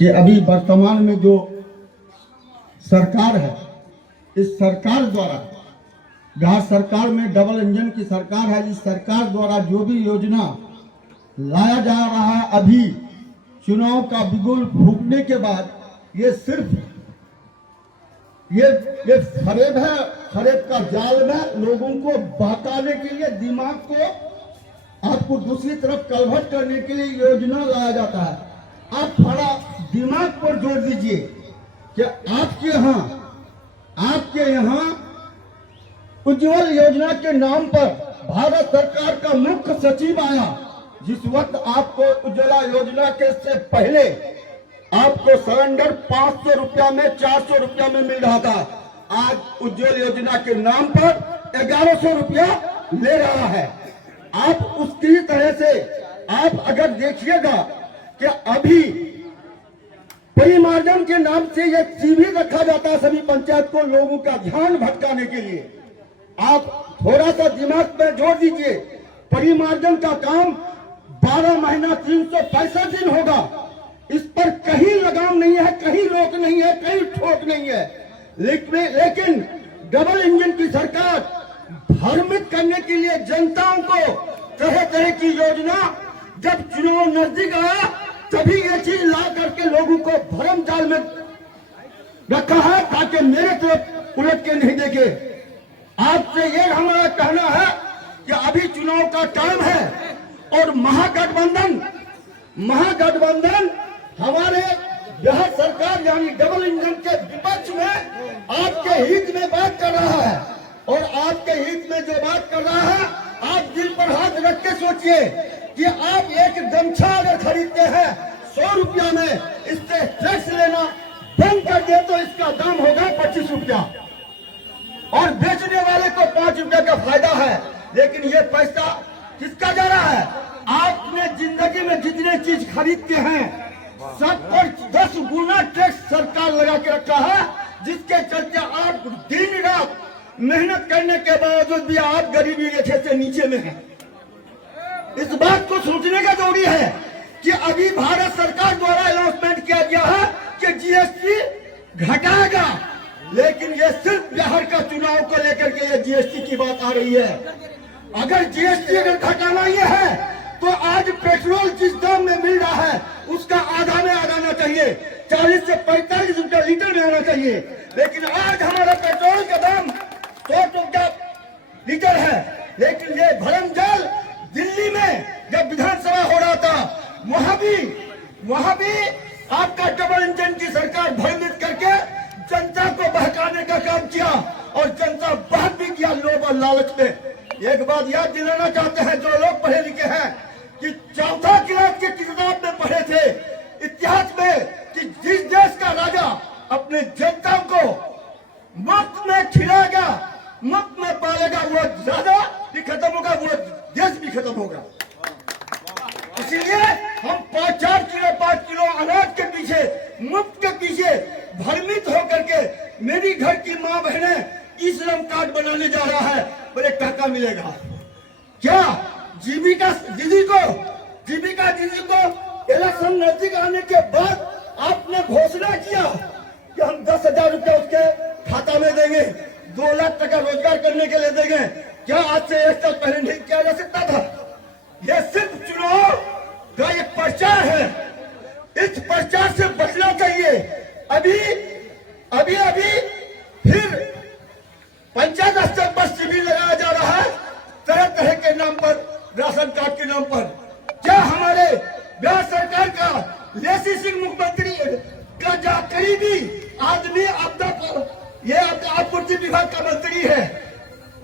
कि अभी वर्तमान में जो सरकार है, इस सरकार द्वारा, बिहार सरकार में डबल इंजन की सरकार है, इस सरकार द्वारा जो भी योजना लाया जा रहा है, अभी चुनाव का बिगुल फूंकने के बाद ये सिर्फ ये फरेब है, फरेब का जाल में लोगों को बहकाने के लिए, दिमाग को आपको दूसरी तरफ कन्वर्ट करने के लिए योजना लाया जाता है। आप थोड़ा दिमाग पर जोर दीजिए कि आपके यहाँ उज्जवल योजना के नाम पर भारत सरकार का मुख्य सचिव आया। जिस वक्त आपको उज्ज्वला योजना के से पहले आपको सिलेंडर 500 रुपया में, 400 रुपया में मिल रहा था, आज उज्ज्वल योजना के नाम पर 1100 रुपया ले रहा है। आप उसकी तरह से आप अगर देखिएगा कि अभी परिमार्जन के नाम से ये शिविर रखा जाता है सभी पंचायत को, लोगों का ध्यान भटकाने के लिए। आप थोड़ा सा दिमाग में जोड़ दीजिए, परिमार्जन का काम 12 महीना 365 दिन होगा। इस पर कहीं लगाम नहीं है, कहीं रोक नहीं है, कहीं ठोक नहीं है। लेकिन डबल इंजन की सरकार भ्रमित करने के लिए जनताओं को तरह तरह की योजना, जब चुनाव नजदीक आया तभी ये चीज ला करके लोगों को भ्रम जाल में रखा है ताकि मेरे तरफ उलट के नहीं देखे। आपसे ये हमारा कहना है कि अभी चुनाव का टाइम है और महागठबंधन हमारे बिहार सरकार यानी डबल इंजन के विपक्ष में आपके हित में बात कर रहा है। और आपके हित में जो बात कर रहा है, आप दिल पर हाथ रख के सोचिए कि आप एक गमछा अगर खरीदते हैं 100 रुपया में, इससे टैक्स लेना बंद कर दे तो इसका दाम होगा 25 रुपया और बेचने वाले को 5 रुपया का फायदा है। लेकिन ये पैसा किसका जा रहा है? आपने जिंदगी में जितने चीज खरीदते हैं सब पर 10 गुना टैक्स सरकार लगा के रखा है, जिसके चलते आप दिन रात मेहनत करने के बावजूद भी आप गरीबी रेखा से नीचे में हैं। इस बात को सोचने का जरूरी है कि अभी भारत सरकार द्वारा अनाउंसमेंट किया गया है कि जीएसटी घटाएगा, लेकिन ये सिर्फ बिहार का चुनाव को लेकर के ये जीएसटी की बात आ रही है। अगर जीएसटी अगर घटाना ये है तो आज पेट्रोल जिस दाम में मिल रहा है उसका आधा में आना चाहिए, 40 से 45 रुपया लीटर में आना चाहिए। लेकिन आज हमारा पेट्रोल का दाम 100 रुपया लीटर है। लेकिन ये भरम जाल दिल्ली में जब विधानसभा हो रहा था वहां भी आपका डबल इंजन की सरकार भ्रमित करके जनता को बहकाने का काम किया और जनता बहक भी किया लोभ और लालच में। एक बात याद दिलाना चाहते हैं जो लोग पढ़े लिखे हैं कि 4था क्लास के किताब में पढ़े थे इतिहास में कि जिस देश का राजा अपने जनता को मुफ्त में खिलाएगा, मुफ्त में पालेगा, वो राजा भी खत्म होगा, वो देश भी खत्म होगा। इसीलिए हम 5 किलो अनाज के पीछे, मुफ्त के पीछे भ्रमित होकर के मेरी घर की माँ बहने ई श्रम कार्ड बनाने जा रहा है, बोले टाका मिलेगा क्या? जीविका दीदी को इलेक्शन नजदीक आने के बाद आपने घोषणा किया कि हम 10,000 रुपया उसके खाता में देंगे, 2 लाख टका रोजगार करने के लिए देंगे। क्या आज से 1 साल पहले नहीं किया जा सकता था? यह सिर्फ चुनाव का एक प्रचार है, इस प्रचार से बचना चाहिए। अभी फिर पंचायत स्तर पर शिविर लगाया जा रहा है तरह तरह के नाम पर, राशन कार्ड के नाम पर। क्या हमारे बिहार सरकार का लेसी सिंह मुख्यमंत्री का जो करीबी आदमी ये आपूर्ति विभाग का मंत्री है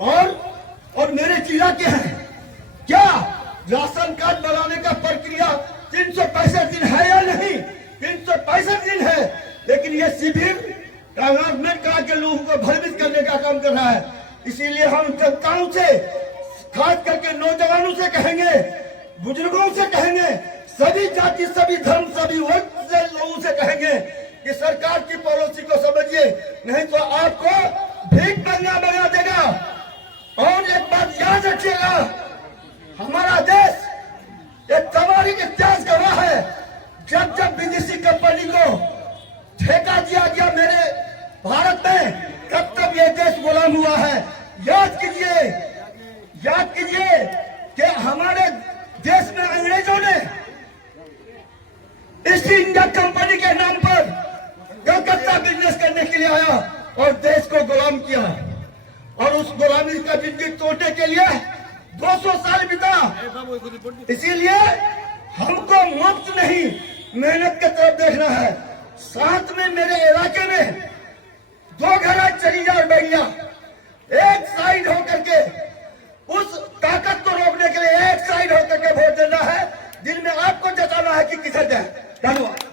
और मेरे जिला के हैं, क्या राशन कार्ड बनाने का प्रक्रिया 365 दिन है या नहीं? 365 दिन है, लेकिन ये शिविर अनाउंसमेंट करा के लोगों को भ्रमित करने का काम कर रहा है। इसीलिए हम जनताओं से, खास करके नौजवानों से कहेंगे, बुजुर्गों से कहेंगे, सभी जाति, सभी धर्म, सभी वर्ग से लोगों से कहेंगे कि सरकार की पॉलिसी को समझिए, नहीं तो आपको भीख बना देगा। और एक बात याद रखिएगा, हमारा देश एक तबाही इतिहास गवाह है। जब विदेशी कंपनी को गुलाम हुआ है। याद कीजिए कि हमारे देश में अंग्रेजों ने ईस्ट इंडिया कंपनी के नाम पर कलकत्ता बिजनेस करने के लिए आया और देश को गुलाम किया, और उस गुलामी का जिंदगी तोड़ने के लिए 200 साल बिता। इसीलिए हमको मुफ्त नहीं, मेहनत की तरफ देखना है। साथ में मेरे इलाके में 2 घर चली जाए भैया, एक साइड होकर के उस ताकत को रोकने के लिए एक साइड होकर के वोट देना है, जिनमें आपको जताना है कि किधर जाए। धन्यवाद।